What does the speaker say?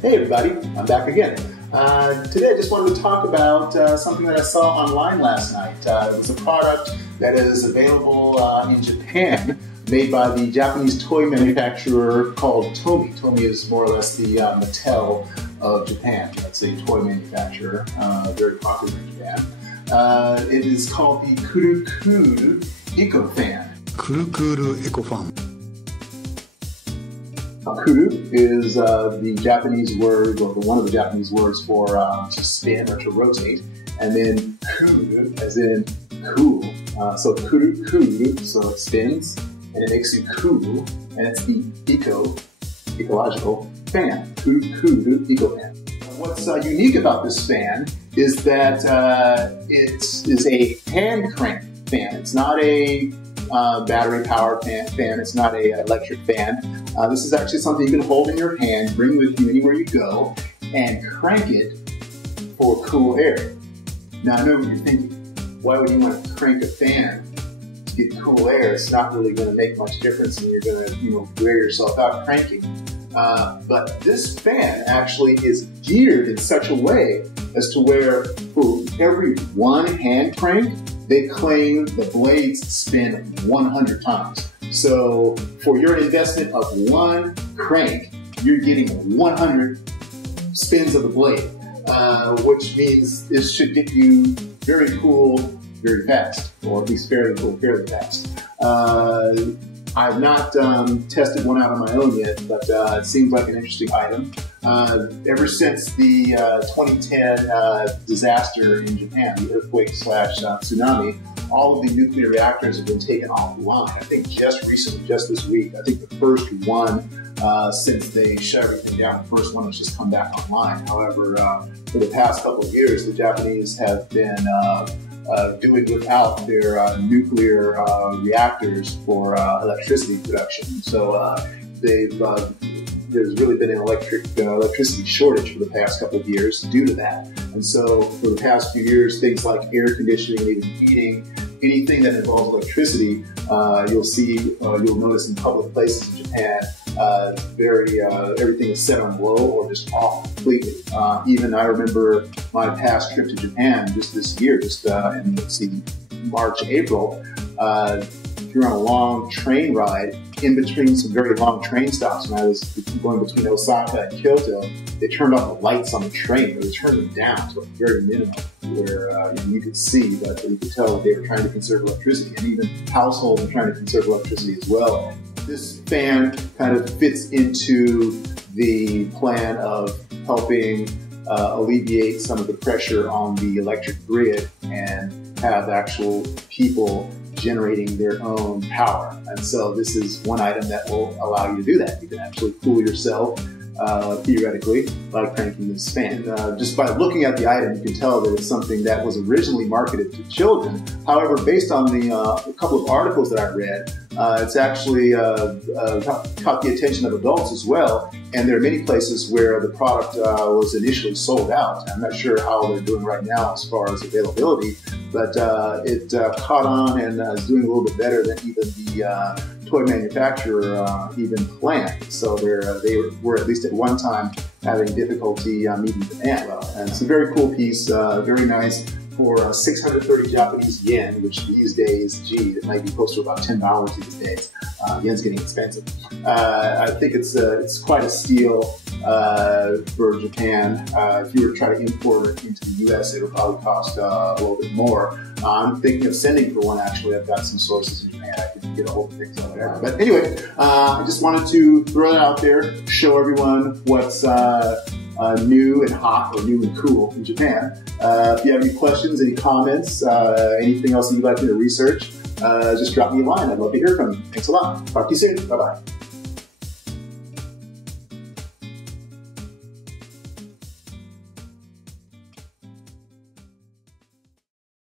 Hey everybody, I'm back again. Today I just wanted to talk about something that I saw online last night. It was a product that is available in Japan, made by the Japanese toy manufacturer called Tomy. Tomy is more or less the Mattel of Japan. That's a toy manufacturer, very popular in Japan. It is called the Curu eco fan. Curu eco fan. Curu is the Japanese word, or one of the Japanese words for to spin or to rotate, and then kuru as in cool. So kuru, so it spins and it makes you cool, and it's the ecological fan. Curu eco fan. What's unique about this fan is that it is a hand crank fan. It's not a battery powered fan. It's not an electric fan. This is actually something you can hold in your hand, bring with you anywhere you go, and crank it for cool air. Now I know what you're thinking. Why would you want to crank a fan to get cool air? It's not really going to make much difference, and you're going to, wear yourself out cranking. But this fan actually is geared in such a way as to where for every one hand crank, they claim the blades spin 100 times. So for your investment of one crank, you're getting 100 spins of the blade, which means this should get you very cool very fast, or at least fairly cool fairly fast. I've not tested one out on my own yet, but it seems like an interesting item. Ever since the 2010 disaster in Japan, the earthquake/tsunami, all of the nuclear reactors have been taken offline. I think just recently, just this week, I think the first one since they shut everything down, the first one has just come back online. However, for the past couple of years, the Japanese have been doing without their nuclear reactors for electricity production. So there's really been an electricity shortage for the past couple of years due to that. And so for the past few years, things like air conditioning and even heating, anything that involves electricity, you'll notice in public places in Japan, everything is set on low or just off completely. Even I remember my past trip to Japan just this year, in let's see, March, April, you're on a long train ride in between some very long train stops. When I was going between Osaka and Kyoto, they turned off the lights on the train, but they turned them down to a very minimum, where you could see that you could tell that they were trying to conserve electricity, and even households are trying to conserve electricity as well. This fan kind of fits into the plan of helping alleviate some of the pressure on the electric grid and have actual people generating their own power. And so this is one item that will allow you to do that. You can actually cool yourself theoretically by cranking this fan. Just by looking at the item, you can tell that it's something that was originally marketed to children. However, based on the a couple of articles that I read, it's actually caught the attention of adults as well. And there are many places where the product was initially sold out. I'm not sure how they're doing right now as far as availability, but it caught on and is doing a little bit better than even the toy manufacturer even planned. So they were at least at one time having difficulty meeting demand. And it's a very cool piece, very nice, for 630 Japanese yen, which these days, gee, it might be close to about $10 these days. Yen's getting expensive. I think it's quite a steal for Japan. If you were to try to import it into the U.S., it would probably cost a little bit more. I'm thinking of sending for one, actually. I've got some sources in Japan. I can get a hold of things over there. But anyway, I just wanted to throw that out there, show everyone what's new and hot, or new and cool in Japan. If you have any questions, any comments, anything else that you'd like me to research, just drop me a line. I'd love to hear from you. Thanks a lot. Talk to you soon. Bye-bye.